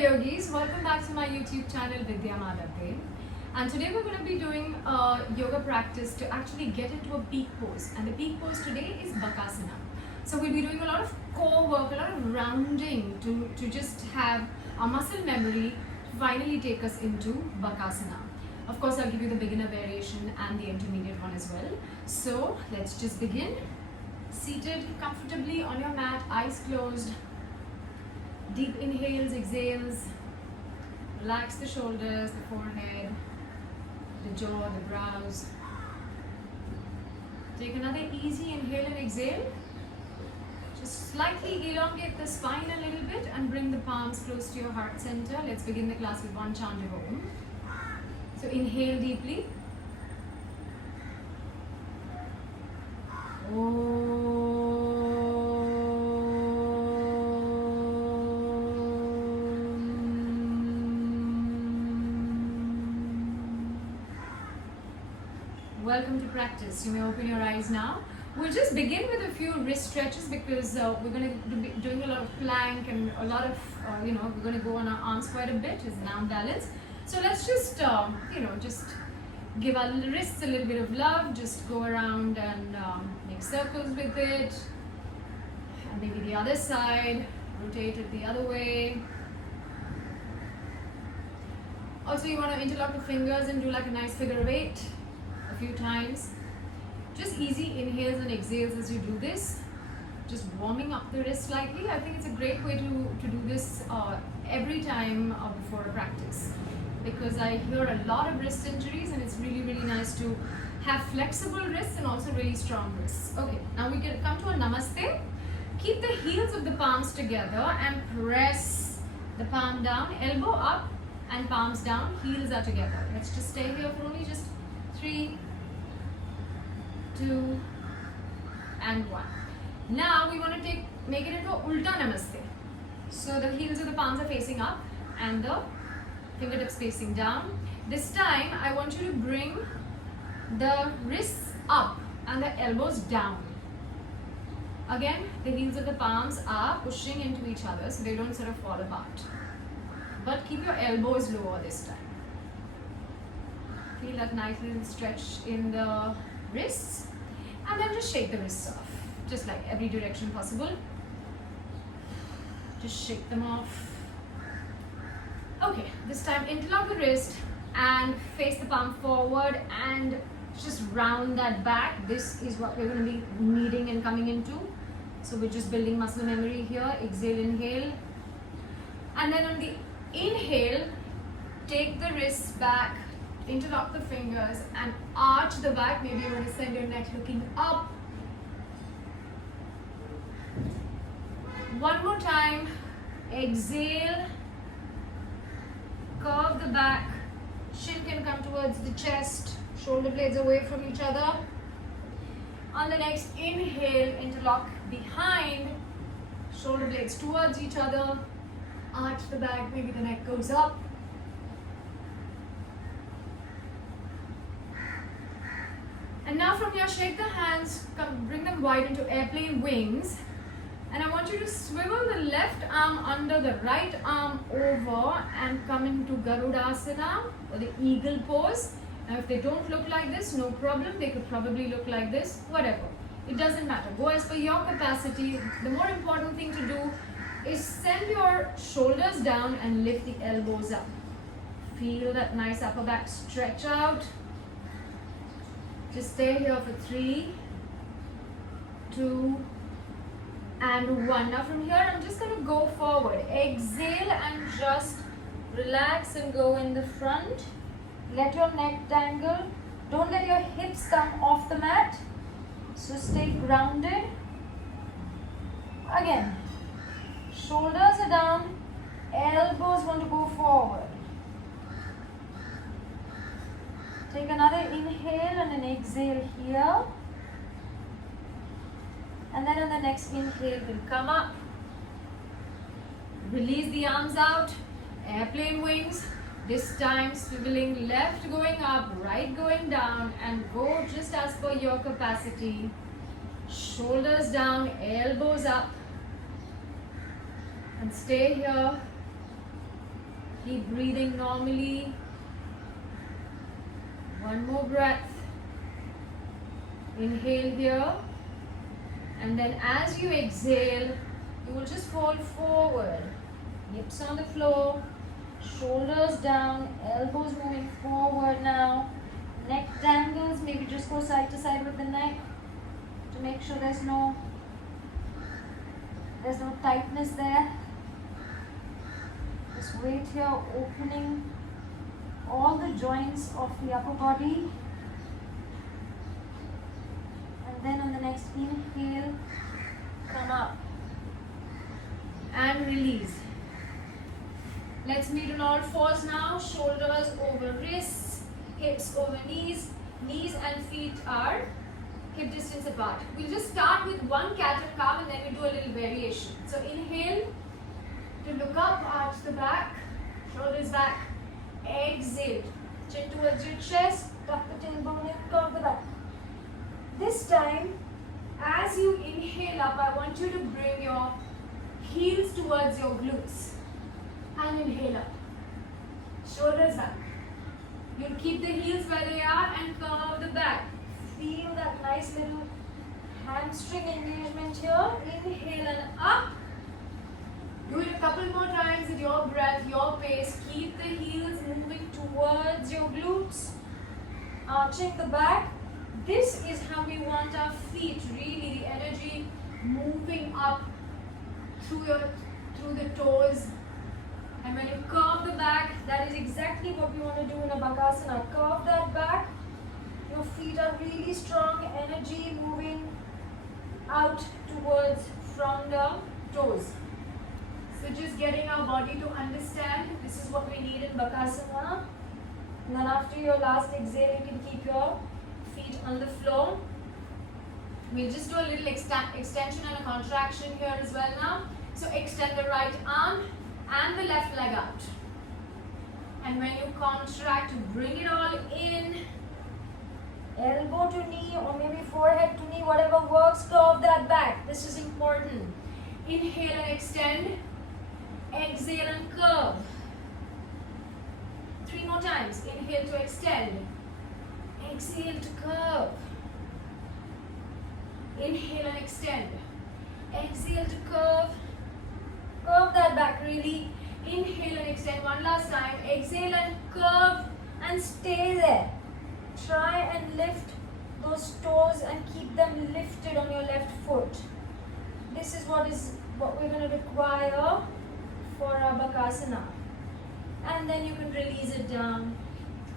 Yogis, welcome back to my YouTube channel Vidya Malavade. And today we're going to be doing a yoga practice to actually get into a peak pose. And the peak pose today is Bakasana. So we'll be doing a lot of core work, a lot of rounding to just have our muscle memory finally take us into Bakasana. Of course, I'll give you the beginner variation and the intermediate one as well. So let's just begin. Seated comfortably on your mat, eyes closed. Deep inhales, exhales. Relax the shoulders, the forehead, the jaw, the brows. Take another easy inhale and exhale. Just slightly elongate the spine a little bit and bring the palms close to your heart center. Let's begin the class with one chant of Om. So inhale deeply. Welcome to practice. You may open your eyes now. We'll just begin with a few wrist stretches because we're going to be doing a lot of plank and a lot of, we're going to go on our arms quite a bit as an arm balance. So let's just, just give our wrists a little bit of love. Just go around and make circles with it. And maybe the other side. Rotate it the other way. Also, you want to interlock the fingers and do like a nice figure of 8. A few times. Just easy inhales and exhales as you do this. Just warming up the wrist slightly. I think it's a great way to do this every time before a practice, because I hear a lot of wrist injuries and it's really, really nice to have flexible wrists and also really strong wrists. Okay, now we can come to a namaste. Keep the heels of the palms together and press the palm down, elbow up and palms down, heels are together. Let's just stay here for only just 3, 2, and 1. Now we want to make it into Ulta Namaste. So the heels of the palms are facing up and the fingertips facing down. This time I want you to bring the wrists up and the elbows down. Again, the heels of the palms are pushing into each other so they don't sort of fall apart. But keep your elbows lower this time. Feel that nice little stretch in the wrists, and then just shake the wrists off, just like every direction possible. Just shake them off. Okay, this time interlock the wrist and face the palm forward and just round that back. This is what we're going to be needing and coming into. So we're just building muscle memory here. Exhale, inhale. And then on the inhale, take the wrists back, interlock the fingers and arch the back. Maybe you want to send your neck looking up. One more time. Exhale. Curve the back. Chin can come towards the chest. Shoulder blades away from each other. On the next inhale, interlock behind. Shoulder blades towards each other. Arch the back. Maybe the neck goes up. And now from here, shake the hands, bring them wide into airplane wings. And I want you to swivel the left arm under the right arm over and come into Garudasana or the eagle pose. Now if they don't look like this, no problem. They could probably look like this, whatever. It doesn't matter. Go as per your capacity. The more important thing to do is send your shoulders down and lift the elbows up. Feel that nice upper back stretch out. Just stay here for 3, 2, and 1. Now from here, I'm just going to go forward. Exhale and just relax and go in the front. Let your neck dangle. Don't let your hips come off the mat. So stay grounded. Again, shoulders are down, elbows want to go forward. Take another inhale and an exhale here. And then on the next inhale, we'll come up. Release the arms out. Airplane wings. This time swiveling left going up, right going down, and go just as per your capacity. Shoulders down, elbows up. And stay here. Keep breathing normally. One more breath. Inhale here. And then as you exhale, you will just fold forward. Hips on the floor. Shoulders down. Elbows moving forward now. Neck dangles. Maybe just go side to side with the neck to make sure there's no tightness there. Just weight here, opening all the joints of the upper body. And then on the next inhale, come up and release. Let's meet on all fours now. Shoulders over wrists, hips over knees. Knees and feet are hip distance apart. We'll just start with one cat and cow, and then we do a little variation. So inhale to look up, arch the back, shoulders back. Exhale, chin towards your chest, tuck the tailbone in, curve the back. This time, as you inhale up, I want you to bring your heels towards your glutes and inhale up. Shoulders back. You'll keep the heels where they are and curve the back. Feel that nice little hamstring engagement here. Inhale and up. Do it a couple more times with your breath, your pace. Keep the heels moving towards your glutes. Arching the back. This is how we want our feet, really the energy moving up through the toes. And when you curve the back, that is exactly what we want to do in a Bakasana. Curve that back. Your feet are really strong, energy moving out towards from the toes. So just getting our body to understand this is what we need in Bakasana. And then after your last exhale, you can keep your feet on the floor. We'll just do a little extension and a contraction here as well now. So extend the right arm and the left leg out. And when you contract, bring it all in. Elbow to knee or maybe forehead to knee, whatever works, curve that back. This is important. Inhale and extend. Exhale and curve. 3 more times. Inhale to extend. Exhale to curve. Inhale and extend. Exhale to curve. Curve that back really. Inhale and extend one last time. Exhale and curve and stay there. Try and lift those toes and keep them lifted on your left foot. This is what we're going to require for our Bakasana. And then you can release it down.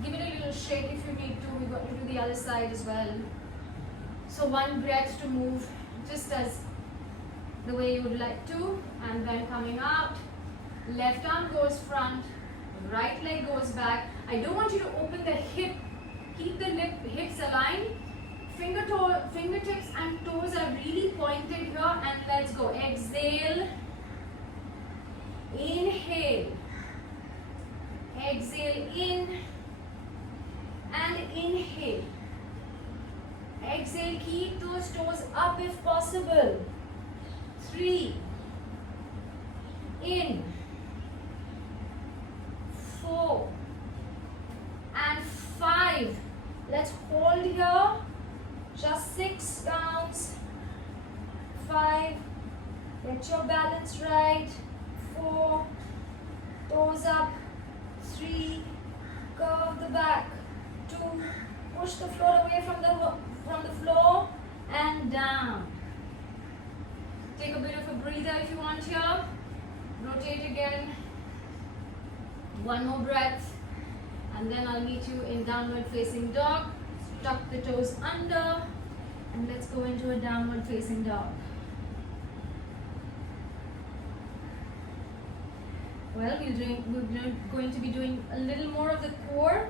Give it a little shake if you need to. We're going to do the other side as well. So one breath to move just as the way you would like to. And then coming out. Left arm goes front. Right leg goes back. I don't want you to open the hip. Keep the hips aligned. Fingertips and toes are really pointed here. And let's go. Exhale. Inhale. Exhale in. And inhale. Exhale. Keep those toes up if possible. 3. In. 4. And 5. Let's hold here. Just 6 counts. 5. Get your balance right. 4. Toes up. 3. Curve the back. 2. Push the floor away from the floor and down. Take a bit of a breather if you want here. Rotate again. One more breath. And then I'll meet you in downward facing dog. Tuck the toes under. And let's go into a downward facing dog. Well, we're going to be doing a little more of the core.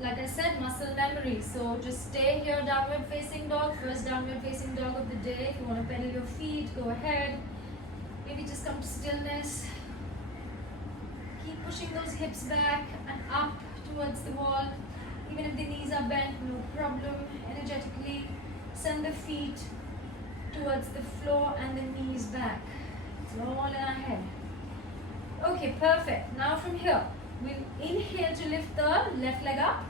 Like I said, muscle memory. So just stay here, downward facing dog. First downward facing dog of the day. If you want to pedal your feet, go ahead. Maybe just come to stillness. Keep pushing those hips back and up towards the wall. Even if the knees are bent, no problem. Energetically send the feet towards the floor and the knees back. It's all in our head. Okay, perfect. Now from here, we'll inhale to lift the left leg up.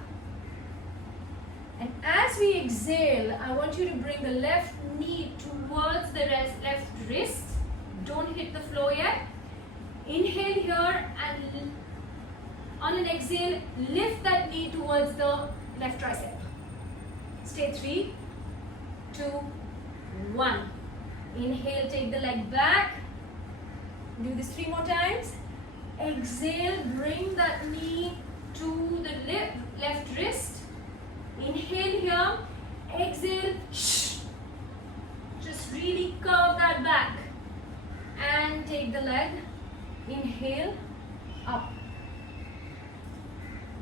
And as we exhale, I want you to bring the left knee towards the left wrist. Don't hit the floor yet. Inhale here and on an exhale, lift that knee towards the left tricep. Stay 3, 2, 1. Inhale, take the leg back. Do this 3 more times. Exhale, bring that knee to the left wrist. Inhale here. Exhale. Just really curve that back. And take the leg. Inhale. Up.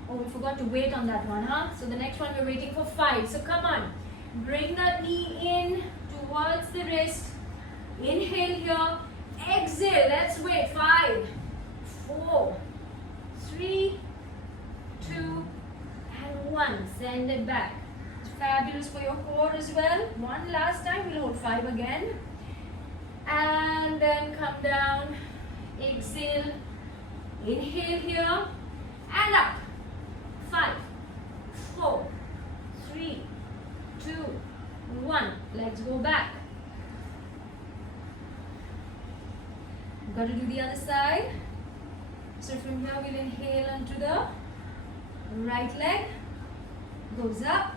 Oh, we forgot to wait on that one, huh? So the next one we're waiting for 5. So come on. Bring that knee in towards the wrist. Inhale here. Exhale. Let's wait. 5, 4, 3, 2, and 1. Send it back. It's fabulous for your core as well. One last time. We'll hold 5 again. And then come down. Exhale. Inhale here. And up. 5, 4, 3, 2, 1. Legs go back. Got to do the other side. So from here we'll inhale onto the right leg. Goes up.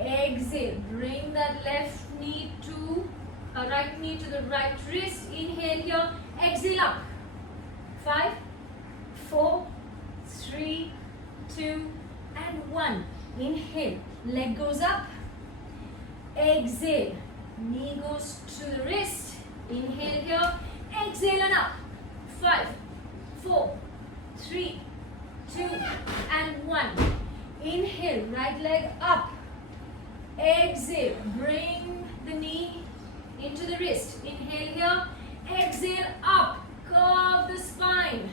Exhale. Bring that left knee to right knee to the right wrist. Inhale here. Exhale up. 5, 4, 3, 2, and 1. Inhale. Leg goes up. Exhale. Knee goes to the wrist. Inhale here. Exhale and up. 5, 4, 3, 2, and 1. Inhale. Right leg up. Exhale. Bring the knee into the wrist. Inhale here. Exhale up. Curve the spine.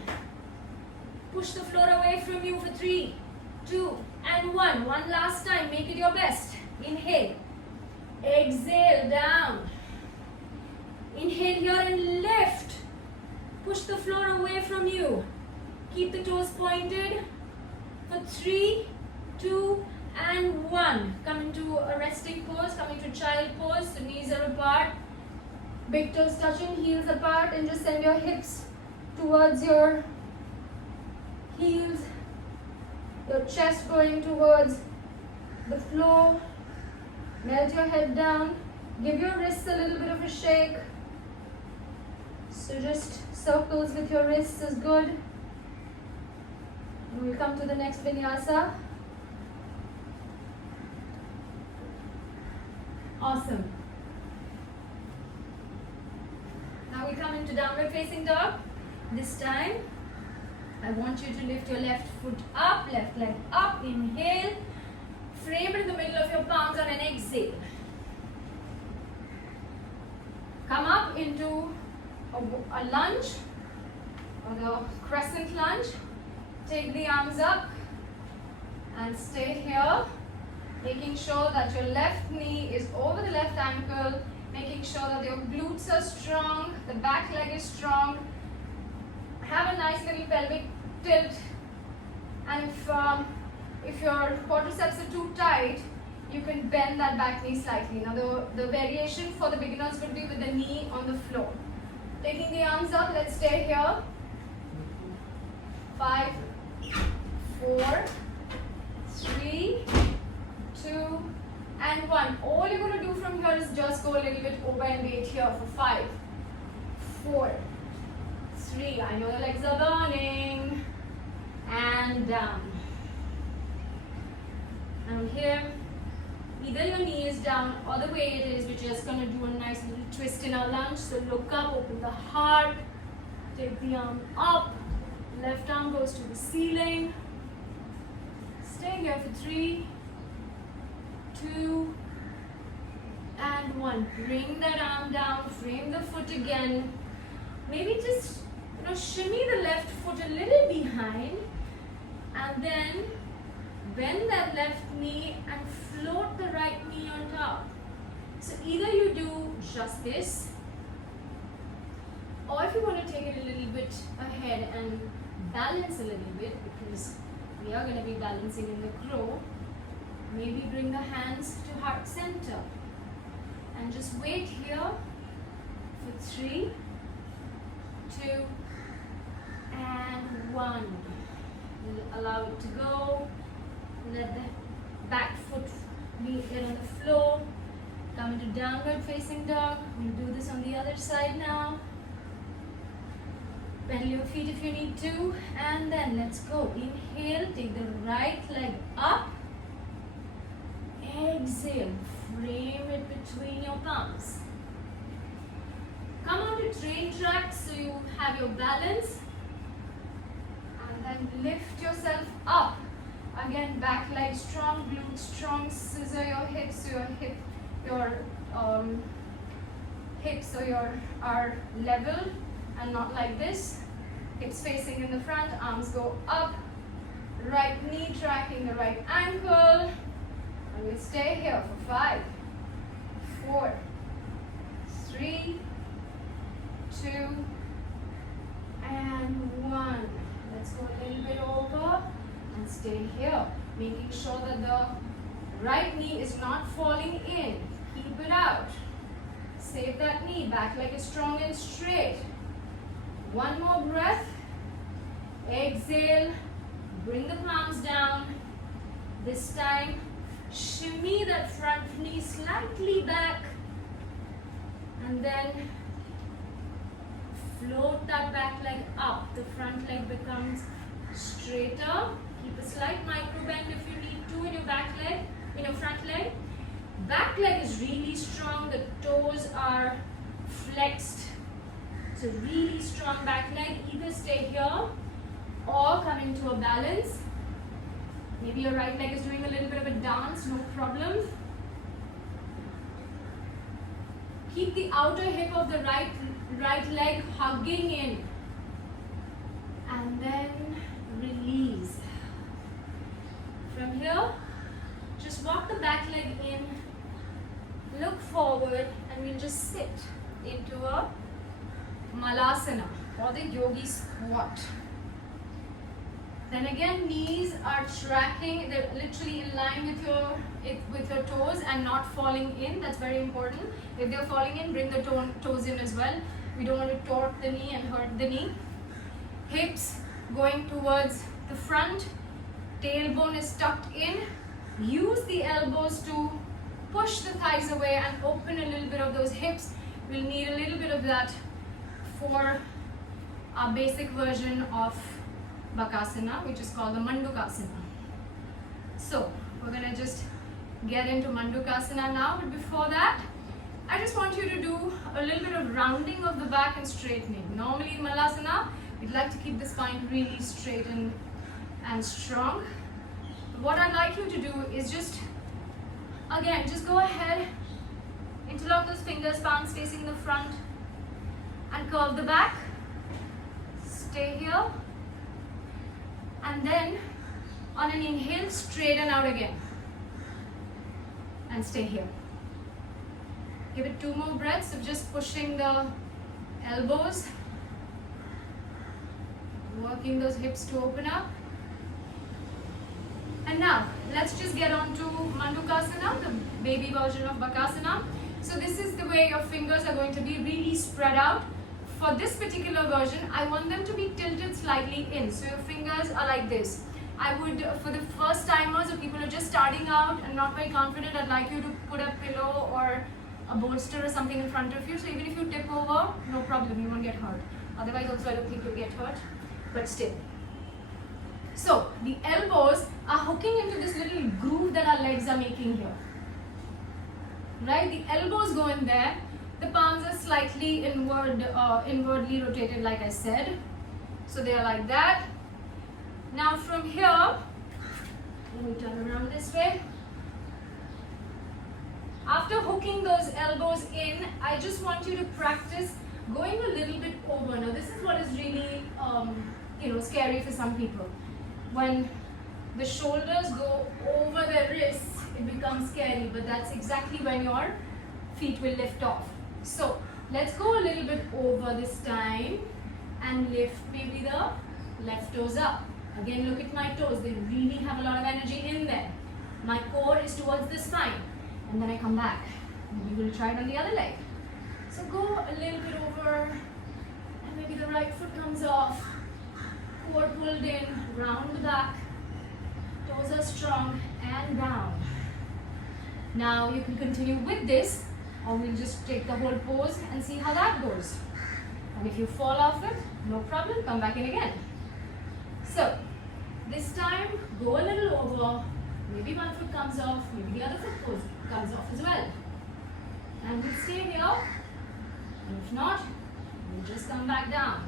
Push the floor away from you for 3, 2, and 1. One last time. Make it your best. Inhale. Exhale down. Inhale here and lift. Push the floor away from you. Keep the toes pointed for 3, 2, and 1. Come into a resting pose. Come into child pose. The knees are apart. Big toes touching, heels apart, and just send your hips towards your heels. Your chest going towards the floor. Melt your head down. Give your wrists a little bit of a shake. So just circles with your wrists is good. And we'll come to the next vinyasa. Awesome. Now we come into downward facing dog. This time, I want you to lift your left foot up, left leg up. Inhale. Frame it in the middle of your palms on an exhale. Come up into a lunge or the crescent lunge. Take the arms up and stay here, making sure that your left knee is over the left ankle, making sure that your glutes are strong, the back leg is strong. Have a nice little pelvic tilt, and if your quadriceps are too tight, you can bend that back knee slightly. Now the variation for the beginners would be with the knee on the floor. Taking the arms up, let's stay here. 5, 4, 3, 2, and 1. All you're going to do from here is just go a little bit over and wait here for 5, 4, 3. I know the legs are burning. And down. Now here, either your knee is down or the way it is, we're just going to do a nice little twist in our lunge. So look up, open the heart, take the arm up, left arm goes to the ceiling. Stay here for 3, 2, and 1. Bring that arm down, frame the foot again. Maybe just shimmy the left foot a little behind, and then bend that left knee and float the right knee on top. So either you do just this, Or if you want to take it a little bit ahead and balance a little bit, because we are going to be balancing in the crow, maybe bring the hands to heart center and just wait here for 3, 2, and 1. Allow it to go. Let the back foot be on the floor. Come into downward facing dog. We'll do this on the other side now. Bend your feet if you need to. And then let's go. Inhale, take the right leg up. Exhale, frame it between your palms. Come on to train track so you have your balance. And then lift yourself up. Again, back leg strong, glutes strong, scissor your hips so your hips so are level and not like this. Hips facing in the front, arms go up, right knee tracking the right ankle. And we'll stay here for 5, 4, 3, 2, and 1. Let's go a little bit over and stay here, making sure that the right knee is not falling in. Keep it out. Save that knee. Back leg is strong and straight. One more breath. Exhale. Bring the palms down. This time, shimmy that front knee slightly back. And then float that back leg up. The front leg becomes straighter. Keep a slight micro bend if you need to in your back leg, in your front leg. Back leg is really strong. The toes are flexed. It's a really strong back leg. Either stay here or come into a balance. Maybe your right leg is doing a little bit of a dance, no problem. Keep the outer hip of the right leg hugging in. And then release. From here, just walk the back leg in, look forward, and we'll just sit into a Malasana or the Yogi squat. Then again, knees are tracking, they're literally in line with your toes and not falling in. That's very important. If they're falling in, bring the toes in as well. We don't want to torque the knee and hurt the knee. Hips going towards the front. Tailbone is tucked in. Use the elbows to push the thighs away and open a little bit of those hips. We'll need a little bit of that for our basic version of Bakasana, which is called the Mandukasana. So we're going to just get into Mandukasana now, but before that, I just want you to do a little bit of rounding of the back and straightening. Normally in Malasana, we'd like to keep the spine really straight and strong. What I'd like you to do is just go ahead, interlock those fingers, palms facing the front, and curve the back. Stay here. And then on an inhale, straighten out again. And stay here. Give it 2 more breaths of just pushing the elbows, working those hips to open up. And now, let's just get on to Mandukasana, the baby version of Bakasana. So this is the way your fingers are going to be really spread out. For this particular version, I want them to be tilted slightly in. So your fingers are like this. I would, for the first timers or people who are just starting out and not very confident, I'd like you to put a pillow or a bolster or something in front of you. So even if you tip over, no problem, you won't get hurt. Otherwise also I don't think you'll get hurt, but still. So the elbows are hooking into this little groove that our legs are making here. Right, the elbows go in there. The palms are slightly inwardly rotated, like I said. So they are like that. Now from here, let me turn around this way. After hooking those elbows in, I just want you to practice going a little bit over. Now this is what is really scary for some people. When the shoulders go over the wrists, it becomes scary, but that's exactly when your feet will lift off. So Let's go a little bit over this time and lift maybe the left toes up. Again, look at my toes. They really have a lot of energy in there. My core is towards the spine. And then I come back. Maybe we'll try it on the other leg. So go a little bit over and maybe the right foot comes off. Core pulled in, round the back. Toes are strong and down. Now you can continue with this, or we'll just take the whole pose and see how that goes. And if you fall off it, no problem, come back in again. So this time, go a little over. Maybe one foot comes off, maybe the other foot comes off as well. And we'll stay here. And if not, we'll just come back down.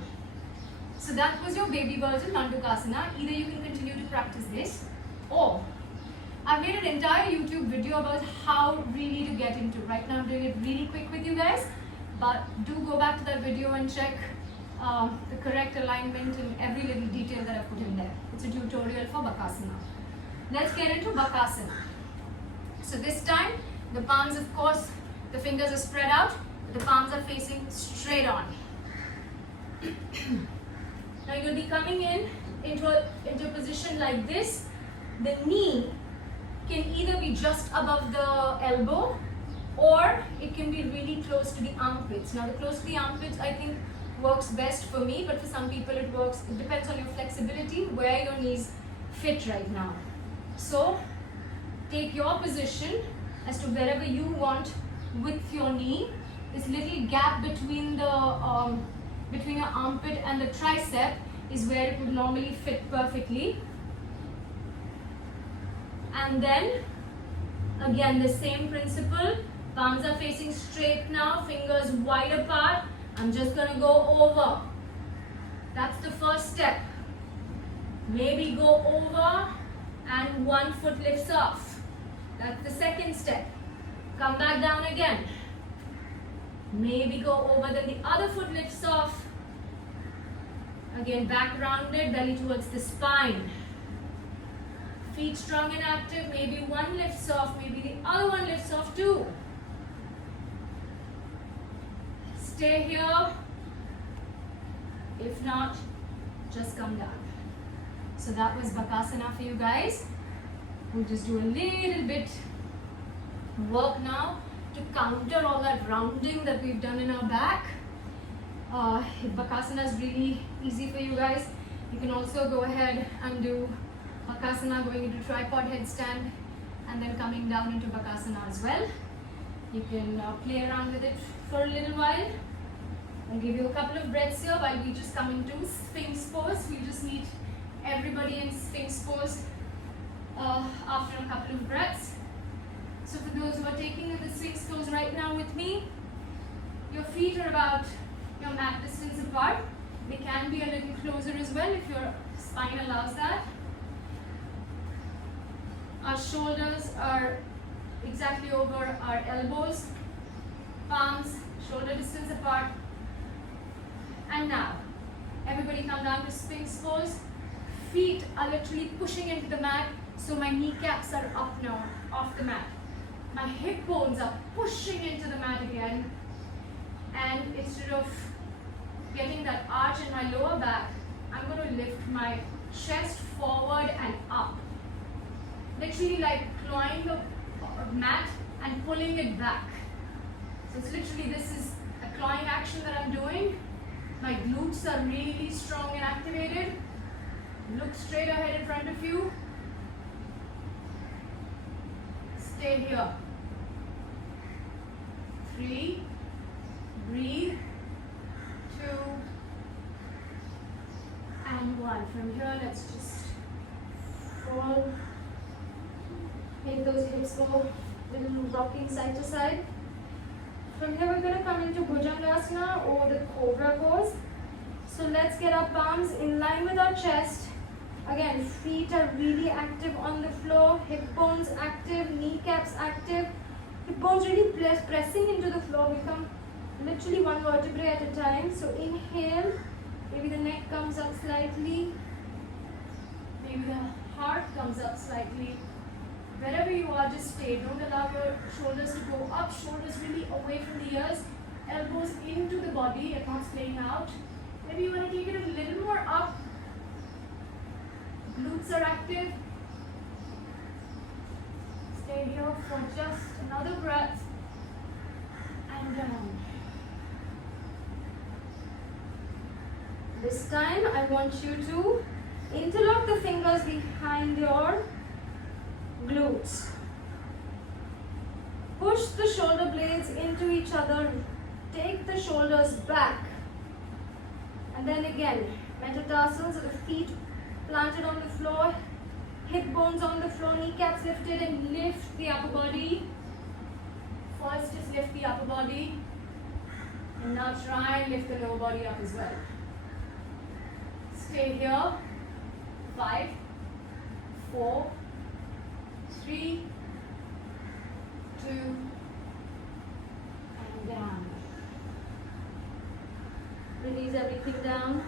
So that was your baby version, Mandukasana. Either you can continue to practice this, or I've made an entire YouTube video about how really to get into. Right now I'm doing it really quick with you guys, but do go back to that video and check the correct alignment and every little detail that I've put in there. It's a tutorial for Bakasana. Let's get into Bakasana. So this time, the palms, of course, the fingers are spread out, the palms are facing straight on. Now you'll be coming into a position like this. The knee can either be just above the elbow or it can be really close to the armpits. Now the close to the armpits I think works best for me, but for some people it depends on your flexibility, where your knees fit right now. So take your position as to wherever you want with your knee. This little gap between the between your armpit and the tricep is where it would normally fit perfectly. And then again the same principle, palms are facing straight now, fingers wide apart. I'm just going to go over. That's the first step. Maybe go over and one foot lifts off. That's the second step. Come back down again. Maybe go over, then the other foot lifts off. Again, back rounded, belly towards the spine. Feet strong and active, maybe one lifts off, maybe the other one lifts off too. Stay here. If not, just come down. So that was Bakasana for you guys. We'll just do a little bit work now to counter all that rounding that we've done in our back. If Bakasana is really easy for you guys, you can also go ahead and do Bakasana going into tripod headstand and then coming down into Bakasana as well. You can play around with it for a little while. I'll give you a couple of breaths here while we just come into Sphinx pose. We just meet everybody in Sphinx pose after a couple of breaths. So for those who are taking the Sphinx pose right now with me, your feet are about your mat distance apart. They can be a little closer as well if your spine allows that. Our shoulders are exactly over our elbows, palms, shoulder distance apart. And now, everybody come down to Sphinx pose. Feet are literally pushing into the mat, so my kneecaps are up now, off the mat. My hip bones are pushing into the mat again. And instead of getting that arch in my lower back, I'm going to lift my chest forward and up. Literally like clawing the mat and pulling it back. So it's literally, this is a clawing action that I'm doing. My glutes are really strong and activated. Look straight ahead in front of you. Stay here. 3, breathe, 2, and 1. From here, let's just fall. Make those hips go little rocking side to side. From here, we're going to come into Bhujangasana or the Cobra pose. So let's get our palms in line with our chest. Again, feet are really active on the floor, hip bones active, kneecaps active. Hip bones really pressing into the floor. We come literally one vertebrae at a time. So inhale, maybe the neck comes up slightly. Maybe the heart comes up slightly. Wherever you are, just stay. Don't allow your shoulders to go up. Shoulders really away from the ears. elbows into the body, like not splaying out. Maybe you want to take it a little more up. Glutes are active. Stay here for just another breath. And down. This time I want you to interlock the fingers behind your glutes. Push the shoulder blades into each other. Take the shoulders back. And then again, metatarsus, so the feet planted on the floor, hip bones on the floor, kneecaps lifted, and lift the upper body. First, just lift the upper body. And now try and lift the lower body up as well. Stay here. 5, 4, 3, 2, and down. Release everything down.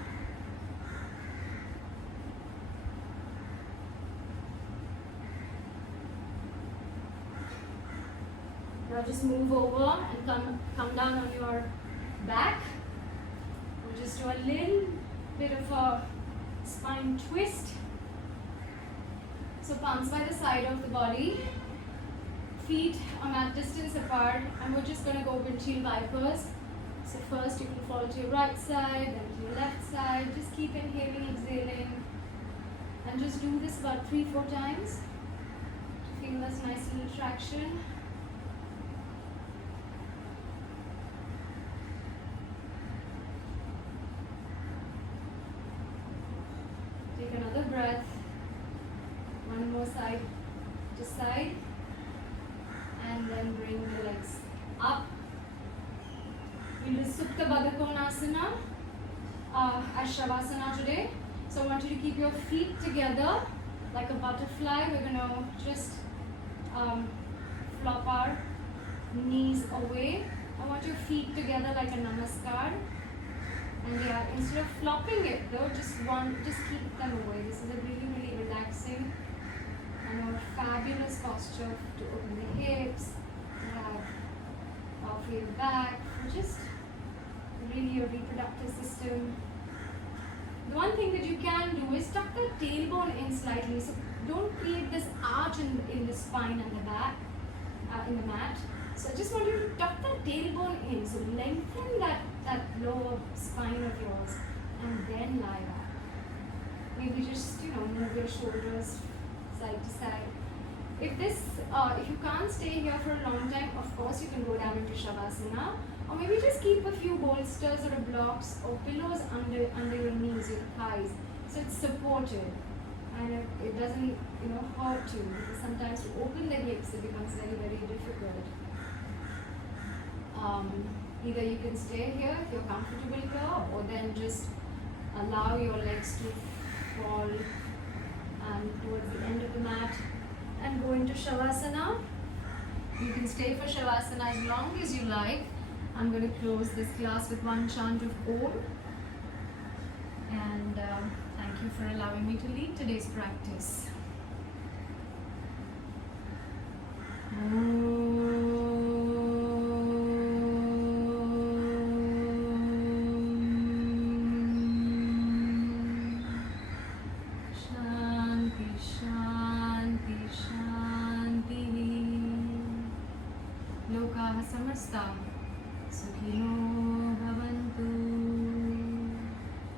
Now just move over and come down on your back. We'll just do a little bit of a spine twist. So palms by the side of the body, feet are at distance apart, and we're just going to go windshield wipers. So first you can fall to your right side, then to your left side. Just keep inhaling, exhaling, and just do this about 3-4 times to feel this nice little traction. Take another breath. One more side to side, and then bring the legs up. We'll do Supta Baddha Konasana as shavasana today. So I want you to keep your feet together like a butterfly. We're going to just flop our knees away. I want your feet together like a namaskar. And yeah, instead of flopping it though, just keep them away. This is a really, really relaxing and a fabulous posture to open the hips, have powerful back, just really your reproductive system. The one thing that you can do is tuck the tailbone in slightly, so don't create this arch in the spine and the back, in the mat. So I just want you to tuck the tailbone in, so lengthen that lower spine of yours, and then lie back. Maybe just move your shoulders side to side. If you can't stay here for a long time, of course you can go down into shavasana, or maybe just keep a few bolsters or blocks or pillows under your knees, your thighs, so it's supported and it doesn't hurt you, because sometimes to open the hips it becomes very, very difficult. Either you can stay here if you're comfortable here, or then just allow your legs to fall towards the end of the mat and go into shavasana. You can stay for shavasana as long as you like. I'm going to close this class with one chant of Om. And thank you for allowing me to lead today's practice. Om.